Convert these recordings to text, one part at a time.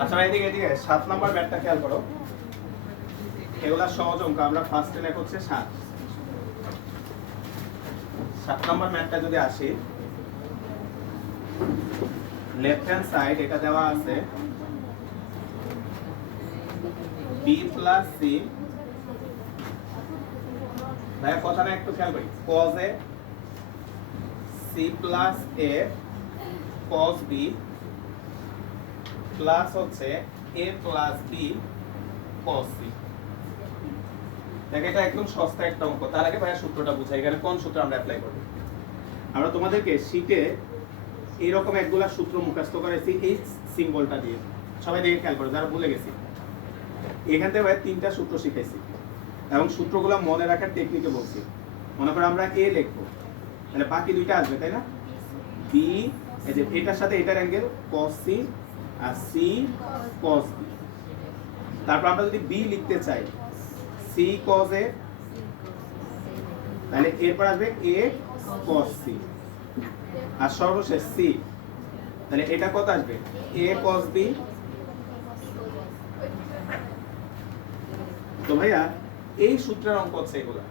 আচ্ছা এদিকে এদিকে 7 নাম্বার ম্যাথটা খেয়াল করো। এগুলা সহজ অঙ্ক, আমরা ফার্স্টে লেখ হচ্ছে 7। 7 নাম্বার ম্যাথটা যদি আসি, লেফট হ্যান্ড সাইড এটা দেওয়া আছে b প্লাস c। ভাই কথাটা একটু খেয়াল করি, cos a c plus a cos b plus হচ্ছে a plus b cos c। দেখো এটা একদম সস্তা একটা অঙ্ক। তার আগে ভাইয়া সূত্রটা বুঝাই, এখানে কোন সূত্র আমরা অ্যাপ্লাই করব। আমরা তোমাদেরকে শীটে এইরকম একগুলা সূত্র মুখস্থ করেছি এই সিম্বলটা দিয়ে। সবাই দেখে খেয়াল করো যারা ভুলে গেছি। এখান থেকে ভাই 3টা সূত্র শিখাইছি এবং সূত্রগুলো মনে রাখার টেকনিকে বলছি। মনে করো আমরা a লিখবো, তাহলে বাকি দুইটা আসবে তাই না? b, এই যে এটার সাথে এটার অ্যাঙ্গেল cos c আর c cos b। তারপর আমরা যদি b লিখতে চাই c cos a, তাহলে এরপর আসবে a cos c আর সর্বশেষ c, তাহলে এটা কত আসবে a cos b। তো ভাইয়া এই সূত্রের অঙ্ক হচ্ছে এগুলা।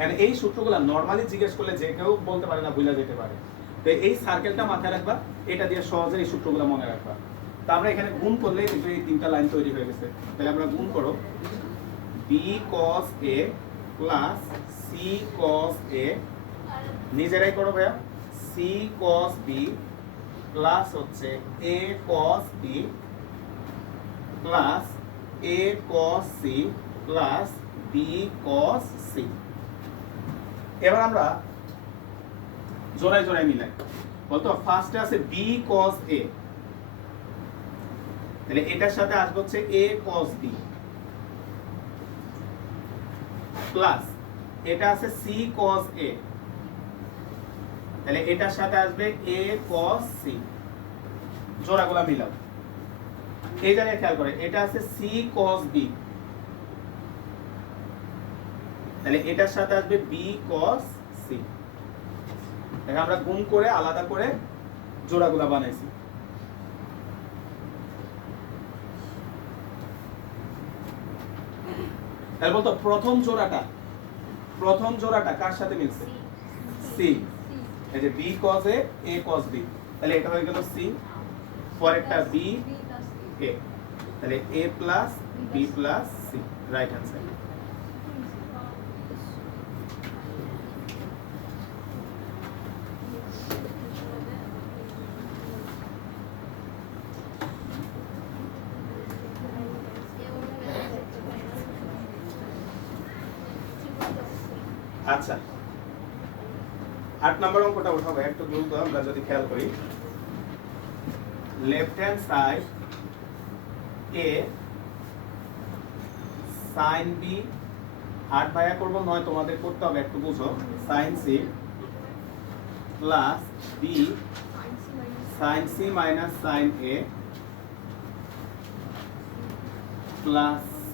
এন্ড এই সূত্রগুলা নরমালি জিজ্ঞেস করলে যে কেউ বলতে পারে না, ভুলে যেতে পারে। তো এই সার্কেলটা মাথায় রাখবা, এটা দিয়ে সহজে এই সূত্রগুলো মনে রাখবা। তো আমরা এখানে গুণ করলে কিন্তু এই 3টা লাইন তৈরি হয়ে গেছে। তাহলে আমরা গুণ করো b cos a plus c cos a, নিজেরাই করো ভাইয়া, c cos b প্লাস হচ্ছে a cos b plus a cos c plus b cos c। এবার আমরা জোড়ায় জোড়ায় মিলাই বলতো। ফার্স্টে আছে b cos a, তাহলে এটার সাথে আসবে হচ্ছে a cos b প্লাস এটা আছে c cos a, তাহলে এটার সাথে আসবে a cos c। জোড়াগুলা মিলাও। এই জায়গায় খেয়াল করে এটা আছে c cos b, তাহলে এটার সাথে আসবে b cos c। দেখো আমরা গুণ করে আলাদা করে জোড়াগুলা বানাইছি। তাহলে বলতো প্রথম জোড়াটা কার সাথে মিলছে? c। এই যে b cos a a cos b, তাহলে এটা হয়ে গেল c। পরেরটা b a, তাহলে a plus b plus c, right hand side. আচ্ছা 8 নম্বর অঙ্কটা উঠাবো একটু দ্রুত। আমরা যদি খেয়াল করি, left hand side a sin b, 8 ভাইয়া করবো নয় তোমাদের করতে হবে, একটু বুঝো, sin c plus b sin c minus sin a plus c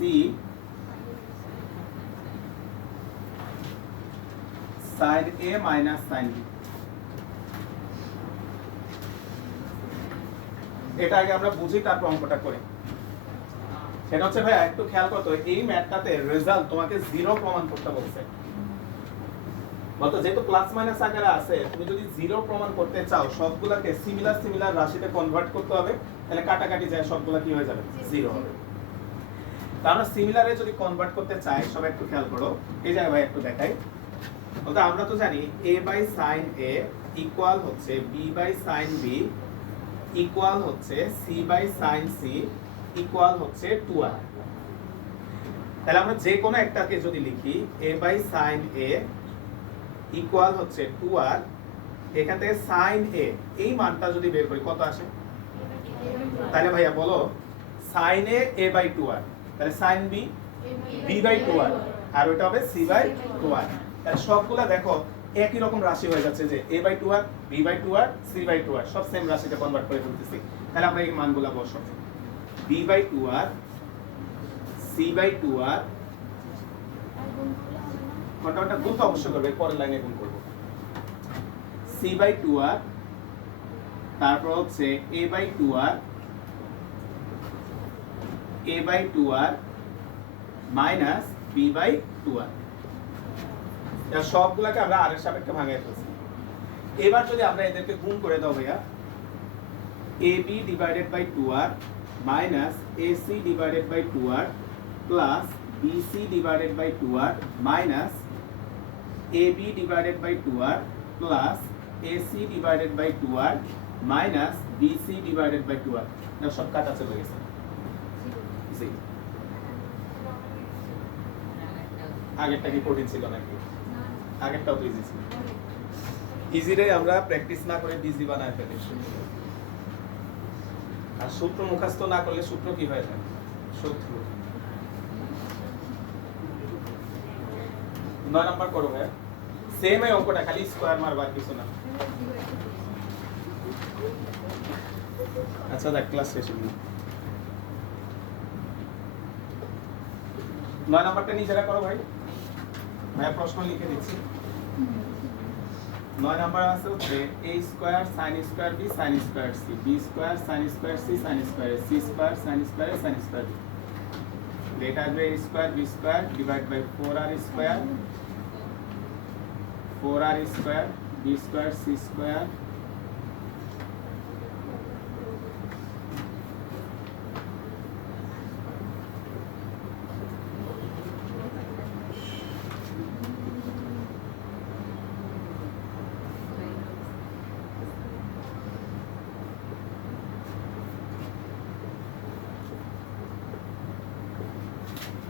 sin a minus sin b। এটা আগে আমরা বুঝি তারপর অঙ্কটা করি। সেটা হচ্ছে ভাই একটু খেয়াল করতে, এই ম্যাথটাতে রেজাল্ট তোমাকে 0 প্রমাণ করতে বলছে। বলতো যেহেতু প্লাস মাইনাস আকারে আছে, তুমি যদি 0 প্রমাণ করতে চাও সবগুলাকে সিমিলার রাশিতে কনভার্ট করতে হবে, তাহলে কাটাকাটি যায় সবগুলা কি হয়ে যাবে 0 হবে। তা আমরা সিমিলারে যদি কনভার্ট করতে চাই, সবাই একটু খেয়াল করো, এই জায়গায় ভাই একটু দেখাই। বলতো আমরা তো জানি a by sin a equal হচ্ছে b by sin b equal হচ্ছে c by sin c equal হচ্ছে 2r। তাহলে আমরা যে কোনো একটাকে যদি লিখি a by sin a equal হচ্ছে 2r, এখান থেকে sin a এই মানটা যদি বের করি কত আসে? তাহলে ভাইয়া বলো sin a বাই 2r, তাহলে sin b b by 2r, আর ওটা হবে c বাই 2r। তাহলে সবগুলা দেখো একই রকম রাশি হয়ে যাচ্ছে, যে a by 2r b by 2r c by 2r সব সেম রাশিতে কনভার্ট করে ফেলতেছি। তাহলে আমরা এই মানগুলা বসাবো, b by 2r c by 2r, মোটামুটি গুণ তো অবশ্যই করবে, পরের লাইনে গুণ করব, c বাই 2r, তারপর হচ্ছে a by 2r a by 2r minus b by 2r। এর সবগুলোকে আমরা r এর সাপেক্ষে ভাঙিয়ে ফেলছি। এবার যদি আমরা এদেরকে গুণ করে দাও ভাইয়া, ab divided by 2r minus ac divided by 2r plus bc divided by 2r minus ab divided by 2r plus ac divided by 2r minus bc divided by 2r। না সব কাটা চলে গেছে। জি আগেরটা কি কঠিন ছিল নাকি? আগেরটাও তো ইজি ছিল। ইজিরে আমরা প্র্যাকটিস না করে বিজি বানায় ফেলি। আর সূত্র মুখস্থ না করলে সূত্র কি হয়ে যায়? শত্রু। 9 নাম্বার করো ভাই। সেম এই অঙ্কটা, খালি স্কয়ার মারবার কিছু না। আচ্ছা দেখ ক্লাস শেষ হলো। 9 নাম্বারটা নিজেরা করো ভাই। ভাই প্রশ্ন লিখে দিচ্ছি। 9 নাম্বার আছে হচ্ছে a square sin square b sin square c b square sin square c sin square c square sin square sin square b। এটা আসবে a square b square divide by 4r square 4r square b square c square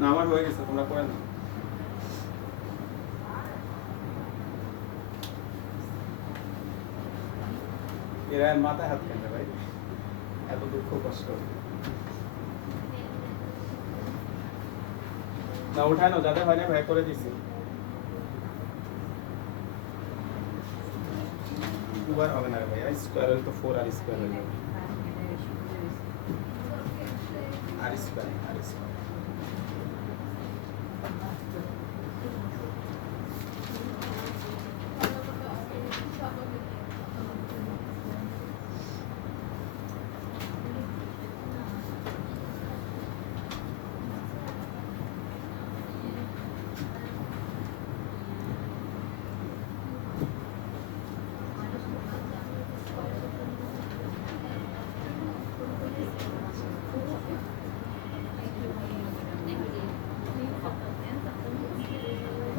না আমার হয়ে গেছে, তোমরা করে নাও। এরা মাথায় হাত কেন ভাই, এত দুঃখ কষ্ট না উঠায় না, যাদের হয় না ভাই করে দিছি। দুবার হবে না ভাই, স্কয়ার হলে তো 4r স্কয়ার হয়ে যাবে। r স্কয়ার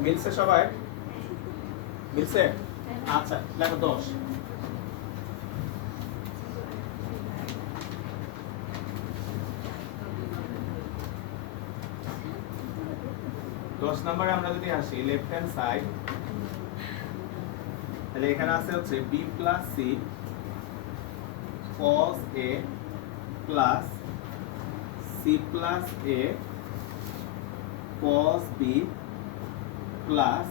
মিলছে সবাই? মিলছে? আচ্ছা লেখো 10। 10 নম্বরে আমরা যদি আসি লেফট হ্যান্ড সাইড, তাহলে এখানে আছে হচ্ছে b plus c cos a plus c plus a cos b plus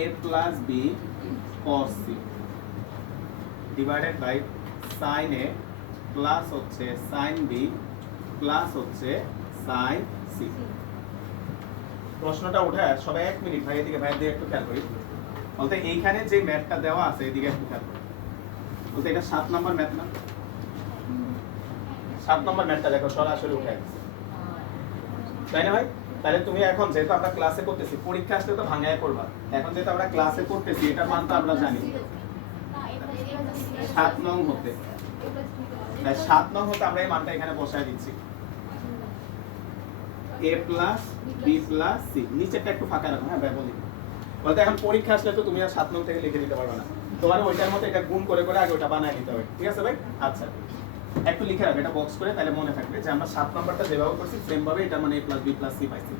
a plus b cos c divided by sin a plus হচ্ছে sin b প্লাস হচ্ছে sin c। প্রশ্নটা উঠে সবাই 1 মিনিট ভাই এদিকে, ভাই দিয়ে একটু খেয়াল করি। বলতে এইখানে যে ম্যাথটা দেওয়া আছে এদিকে একটু খেয়াল করি। বলতে এটা 7 নাম্বার ম্যাথ না? 7 নাম্বার ম্যাথটা দেখো সরাসরি উঠে গেছে, তাই না ভাই? তাহলে তুমি এখন যেহেতু আমরা ক্লাসে করতেছি, পরীক্ষা আসলে তো ভাঙায় করবা। এখন যেহেতু আমরা ক্লাসে করতেছি এটা মান তো আমরা জানি 7 নং হতে, তাই 7 নং হতে আমরা এই মানটা এখানে বসায় দিচ্ছি a plus b plus c। নিচেরটা একটু ফাঁকা রাখো, হ্যাঁ ভাই বলি। বলতে এখন পরীক্ষা আসলে তো তুমি আর 7 নং থেকে লিখে দিতে পারবে না, তোমার ওইটার মতো এটা গুণ করে করে আগে ওটা বানায় নিতে হবে, ঠিক আছে ভাই? আচ্ছা একটু লিখে রাখো এটা বক্স করে, তাহলে মনে থাকবে যে আমরা 7 নাম্বারটা যেভাবে করছি সেম ভাবে এটা মানে a plus b plus c পাইছি।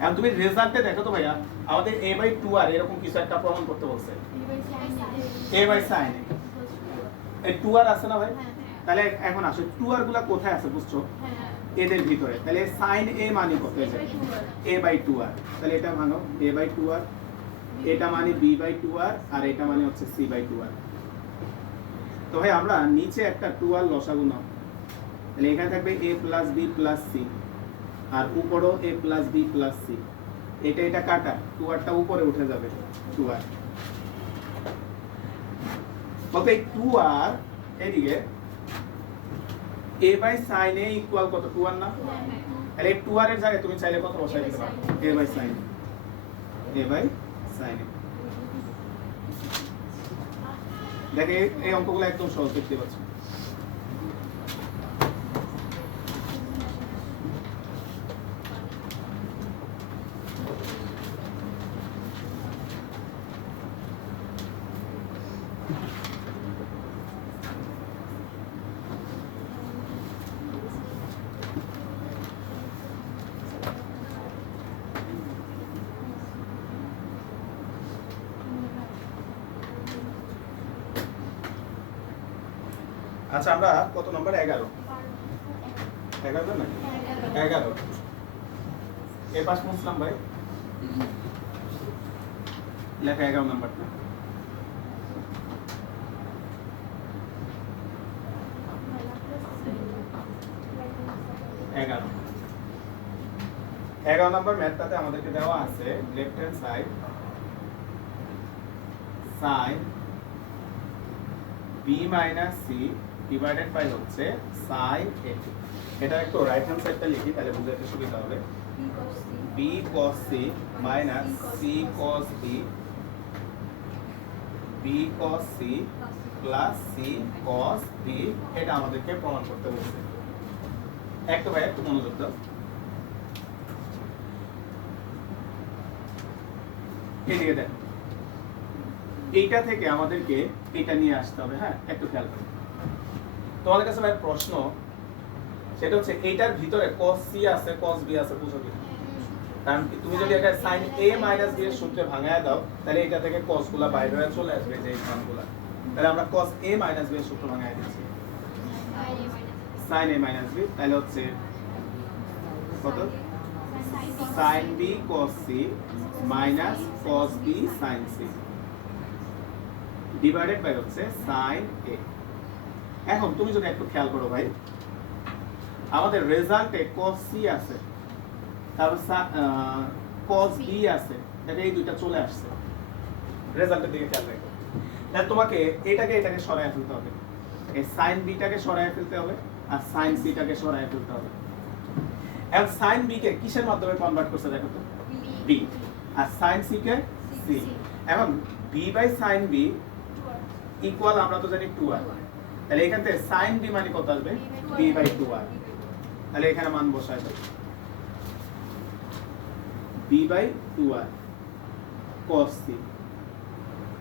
এখন তুমি রেজাল্টে দেখো তো ভাইয়া, আমাদের a বাই 2r এরকম কিছু একটা প্রমাণ করতে বলছে। a বাই sin a, এই 2r আছে না ভাই? তাহলে এখন আসো 2r গুলা কোথায় আছে বুঝছো? এদের ভিতরে। তাহলে sin a মানে কত হয়ে যায়? a by 2r। তাহলে এটা ভাঙো a বাই 2r, এটা মানে b বাই 2r আর এটা মানে হচ্ছে c বাই 2r। তো ভাই আমরা নিচে একটা 2r লসাগু নাও, তাহলে এখানে থাকবে a plus b plus c আর উপরেও a plus b plus c। এটা এটা কাটা, 2rটা উপরে উঠে যাবে 2r। বলতে 2r এদিকে a by sin a equal কত 2r না, তাহলে 2r এর জায়গায় তুমি চাইলে কত বসাই দিতে পারো a বাই sin a। দেখে এই অঙ্কগুলো একদম সহজ দেখতে পাচ্ছ। আচ্ছা আমরা কত নম্বর 11 না 11 এর পাশ মুছলাম ভাই, লেখা 11 নাম্বারটা। এগারো নম্বর ম্যাথটাতে আমাদেরকে দেওয়া আছে left hand side sin b minus c divided by হচ্ছে sin a। এটা একটু রাইট হ্যান্ড সাইডটা লিখি তাহলে বুঝতে সুবিধা হবে। b cos c minus c cos b, b cos c plus c cos b, এটা আমাদেরকে প্রমাণ করতে বলছে। একটু ভাই একটু মনোযোগ দাও। এদিকে দেখ, এইটা থেকে আমাদেরকে এটা নিয়ে আসতে হবে। হ্যাঁ একটু খেয়াল করো, তোমাদের কাছে ভাই প্রশ্ন সেটা হচ্ছে এইটার ভিতরে cos c আছে cos b আছে, বুঝো কি? কারণ তুমি যদি এটা sin a মাইনাস b এর সূত্রে ভাঙায় দাও তাহলে এটা থেকে cos গুলা বাইরে হয়ে চলে আসবে, যে এই মানগুলা। তাহলে আমরা cos a মাইনাস b এর সূত্র ভাঙায় দিচ্ছি sin a মাইনাস b, তাহলে হচ্ছে কত sin b cos c minus cos b sin c divided by হচ্ছে sin a। এখন তুমি যদি একটু খেয়াল করো ভাই, আমাদের রেজাল্টে cos c আছে, তারপর cos b আছে, এটা এই দুইটা চলে আসছে। রেজাল্টের দিকে খেয়াল রাখো, তাহলে তোমাকে এটাকে সরায় ফেলতে হবে, এই sin b টাকে সরায় ফেলতে হবে আর sin c টাকে সরায় ফেলতে হবে। এখন sin b কে কিসের মাধ্যমে কনভার্ট করছে দেখো তো, b, আর sin c কে c। এখন b by sin b equal আমরা তো জানি 2r, তাহলে এখান থেকে sin b মানে কত আসবে b বাই 2r, তাহলে এখানে মান বসায় দাও b by 2r cos c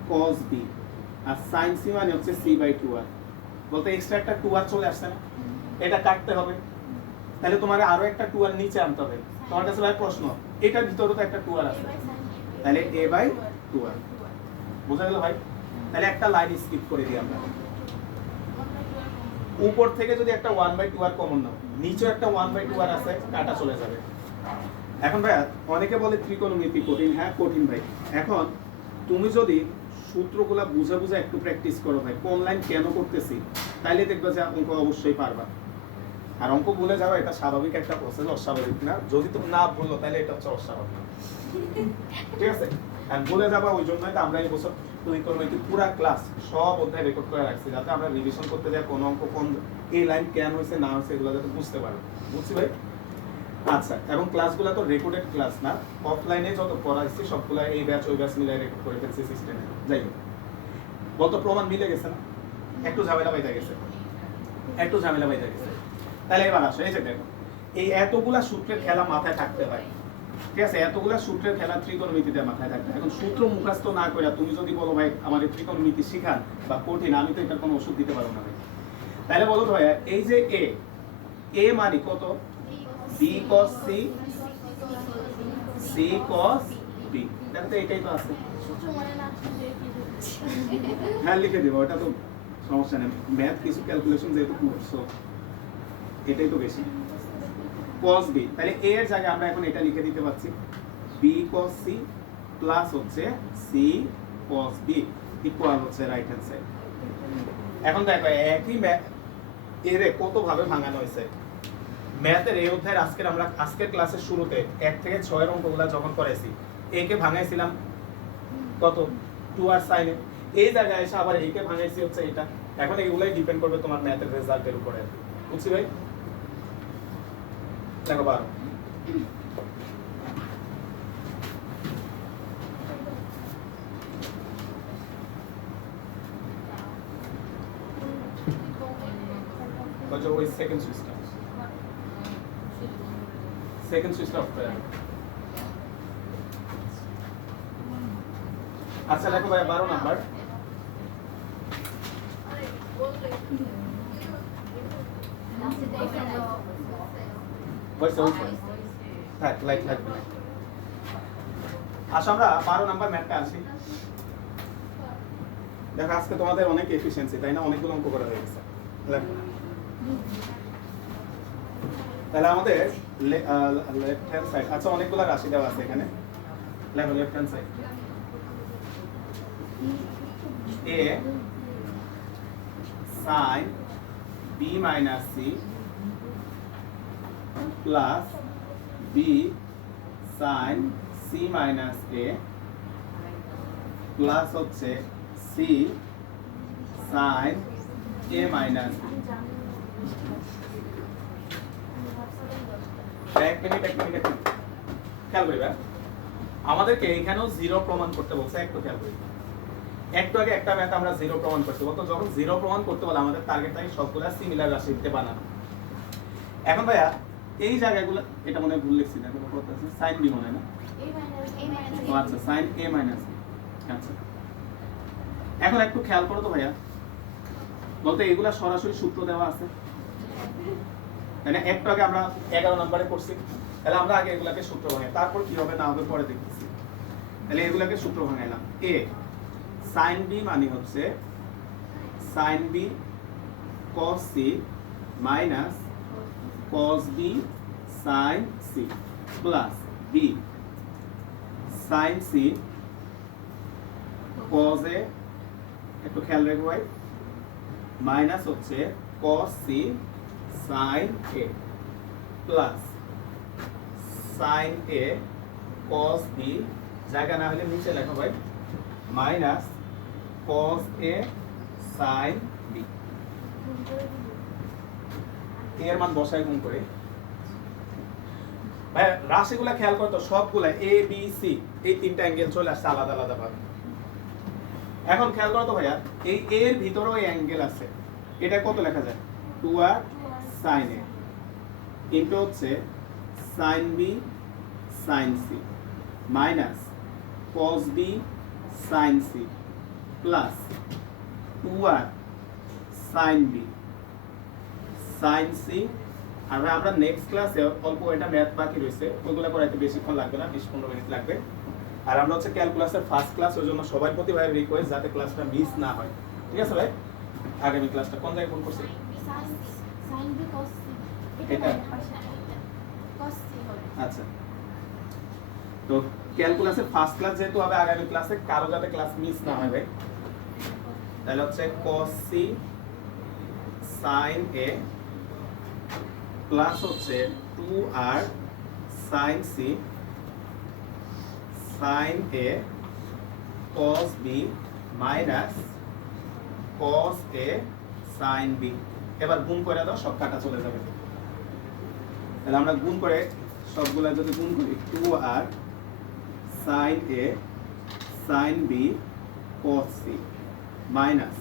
cos b আর sin c মানে হচ্ছে c বাই 2r। বলতে এক্সট্রা একটা 2r চলে আসছে না, এটা কাটতে হবে, তাহলে তোমার আরো একটা 2r নিচে আনতে হবে। তোমার কাছে ভাই প্রশ্ন, এটার ভিতরে তো একটা 2r আছে, তাহলে a বাই 2r, বুঝা গেল ভাই? তাহলে একটা লাইন স্কিপ করে দিই আমরা। উপর থেকে যদি একটা 1/2r কমন নাও, নিচে একটা 1/2r আছে, কাটা চলে যাবে। এখন ভাই অনেকে বলে ত্রিকোণমিতি কঠিন, হ্যাঁ কঠিন ভাই। এখন তুমি যদি সূত্রগুলো বুঝে বুঝে একটু প্র্যাকটিস করো ভাই, কোন লাইন কেন করতেছি, তাইলে দেখবে যে অঙ্ক অবশ্যই পারবা। আর অঙ্ক ভুলে যাওয়া এটা স্বাভাবিক একটা প্রসেস, অস্বাভাবিক না। যদি তুমি না ভুলো তাহলে এটা হচ্ছে অস্বাভাবিক, ঠিক আছে? আর ভুলে যাবা ওই জন্যই তো আমরা এই বছর ত্রিকোণমিতি পুরো ক্লাস সব অধ্যায় রেকর্ড করে রাখছি, যাতে আমরা রিভিশন করতে যাই কোন অঙ্ক কোন এই লাইন কেন হয়েছে না হয়েছে এগুলো যাতে বুঝতে পারো। বুঝছি ভাই? আচ্ছা, এবং ক্লাসগুলো তো রেকর্ডেড ক্লাস না, অফলাইনে যত পড়াইছি সবগুলো এই ব্যাচ ওই ব্যাচ মিলাই রেকর্ড করে ফেলছি সিস্টেমে। যাই হোক, গত প্রমাণ মিলে গেছে না, একটু ঝামেলা বাইতে গেছে, তাহলে এবার আসো, এই যে দেখো এই এতগুলা সূত্রের খেলা মাথায় থাকতে হয়, ঠিক আছে? এতগুলা সূত্রের খেলা ত্রিকোণমিতিতে মাথায় থাকতে হয়। এখন সূত্র মুখস্থ না করে তুমি যদি বলো ভাই আমার এই ত্রিকোণমিতি শিখান বা কঠিন, আমি তো এটার কোনো ওষুধ দিতে পারবো না ভাই। তাহলে বলো তো ভাই, এই যে এ মানে কত, b cos c c cos b, দেখো তো এটাই তো আছে। হ্যাঁ লিখে দেবো, ওটা তো সমস্যা নেই, ম্যাথ কিছু ক্যালকুলেশন যেহেতু করছো এটাই তো বেশি। cos b, তাহলে a এর জায়গায় আমরা এখন এটা লিখে দিতে পারছি b cos c প্লাস হচ্ছে c cos b ইকুয়াল হচ্ছে রাইট হ্যান্ড সাইড। এখন দেখো একই ম্যাথ এর কত ভাবে ভাঙানো হয়েছে। ম্যাথের এই অধ্যায়ের আজকের ক্লাসের শুরুতে 1 থেকে 6 এর অঙ্কগুলো যখন করেছি, a কে ভাঙাইছিলাম কত 2r sin a, এই জায়গায় এসে আবার a কে ভাঙাইছি হচ্ছে এটা। এখন এগুলাই ডিপেন্ড করবে তোমার ম্যাথের রেজাল্টের উপরে। বুঝছি ভাই? দেখো 12 ওই সেকেন্ড সুইচটা অফ করে। আচ্ছা দেখো ভাই 12 নাম্বার থাক লাইট লাগবে না। আচ্ছা আমরা 12 নাম্বার ম্যাথটা আসি। দেখো আজকে তোমাদের অনেক এফিশিয়েন্সি তাই না, অনেকগুলো অঙ্ক করা হয়ে গেছে। তাহলে আমাদের লেফট হ্যান্ড সাইড, আচ্ছা অনেকগুলো রাশি দেওয়া আছে এখানে। লেখো left hand side a sin b minus c plus b sin c minus a plus হচ্ছে c sin a minus b। এক মিনিট খেয়াল করি ভাই, আমাদেরকে এখানেও জিরো প্রমাণ করতে বলছে। একটু খেয়াল করি, একটু আগে একটা ম্যাথ আমরা জিরো প্রমাণ করতে বলতো, যখন জিরো প্রমাণ করতে বলে আমাদের টার্গেট থাকে সবগুলা সিমিলার রাশিতে বানানো। এখন ভাইয়া এই জায়গাগুলো, এটা মনে হয় ভুল লিখছি না, কোনো কথা আছে sin b মনে হয় না, আচ্ছা sin a minus b। আচ্ছা এখন একটু খেয়াল করো তো ভাইয়া, বলতে এগুলা সরাসরি সূত্র দেওয়া আছে, মানে একটু আগে আমরা 11 নম্বরে করছি। তাহলে আমরা আগে এগুলাকে সূত্র ভাঙাই, তারপর কি হবে না হবে পরে দেখতেছি। তাহলে এগুলাকে সূত্র ভাঙাইলাম। a sin b মানে হচ্ছে sin b cos c minus cos b sin c plus b sin c cos a, একটু খেয়াল রাখবো ভাই, মাইনাস হচ্ছে cos c sin a plus sin a cos b, জায়গা না হলে নিচে লেখো ভাই, minus cos a sin b। এর মান বসায় গুণ করে ভাই রাশিগুলা খেয়াল করতো, সবগুলা a b c এই তিনটা অ্যাঙ্গেল চলে আসছে আলাদা আলাদা ভাবে। এখন খেয়াল করতো ভাইয়া, এই a এর ভিতরেও অ্যাঙ্গেল আছে, এটা কত লেখা যায় 2r sin a ইনটু হচ্ছে sin b sin c minus cos b sin c plus 2r sin b sin c। আর আমরা নেক্সট ক্লাসে অল্প এটা ম্যাথ বাকি রয়েছে, ওগুলো করাইতে বেশিক্ষণ লাগবে না, 20-15 মিনিট লাগবে। আর আমরা হচ্ছে ক্যালকুলাসের ফার্স্ট ক্লাস, ওই জন্য সবাই প্রতি ভাইয়ের রিকোয়েস্ট যাতে ক্লাসটা মিস না হয়, ঠিক আছে ভাই? আগামী ক্লাসটা কোন জায়গায় ফোন করছি? এটা আচ্ছা, তো ক্যালকুলাসের ফার্স্ট ক্লাস যেহেতু হবে আগামী ক্লাসে, কারো যাতে ক্লাস মিস না হয় ভাই। তাহলে হচ্ছে cos c sin a plus হচ্ছে 2r sin c sin a cos b minus cos a sin b। এবার গুণ করে দাও, সব কাটা চলে যাবে। তাহলে আমরা গুণ করে সবগুলা যদি গুণ করি 2r sin a sin b cos c minus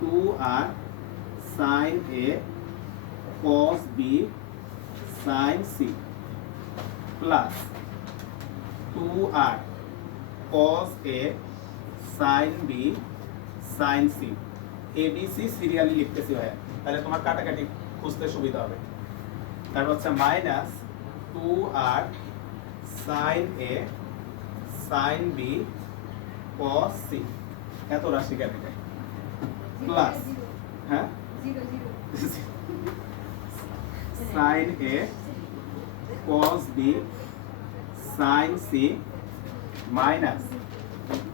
2r sin a cos b sin c plus 2r cos a sin b sin c। a b c serially লিখতেছি ভাইয়া, তাহলে তোমার কাটাকাটি খুঁজতে সুবিধা হবে। তারপর হচ্ছে minus 2r sin a sin b cos c, এত রাশি কেটে যায় প্লাস হ্যাঁ sin a cos b sin c minus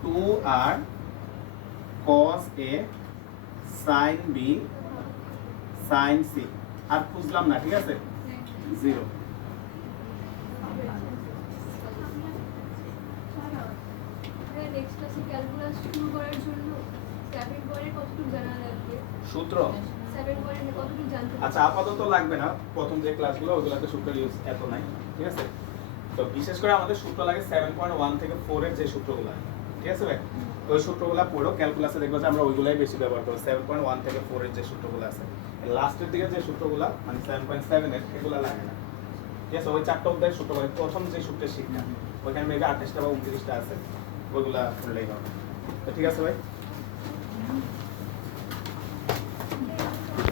2r cos a sin b sin c। আর বুঝলাম না, ঠিক আছে, 0। নেক্সট ক্লাসে ক্যালকুলাস শুরু করার জন্য স্টেপের পরে কতটুকু জানা লাগবে? সূত্র 7 পয়েন্টে কতটুকু জানতে পারছি? আচ্ছা আপাতত লাগবে না, প্রথম যে ক্লাসগুলো ওইগুলোতে সূত্র ইউজ এত নাই, ঠিক আছে? তো বিশেষ করে আমাদের সূত্র লাগে 7.1 থেকে 4 এর যে সূত্রগুলো, ঠিক আছে ভাই? ওই সূত্রগুলো পড়ো, ক্যালকুলাসে দেখবো যে আমরা ওইগুলাই বেশি ব্যবহার করব। 7.1 থেকে 4 এর যে সূত্রগুলো আছে, লাস্টের দিকে যে সূত্রগুলো মানে 7.7 এর এগুলো লাগে না, ঠিক আছে? ওই চারটা অধ্যায় সূত্র করে প্রথম যে সূত্রের শিক্ষা ওইখানে মেবি 28টা বা 29টা আছে, ওইগুলা পড়লেই হবে। তো ঠিক আছে ভাই।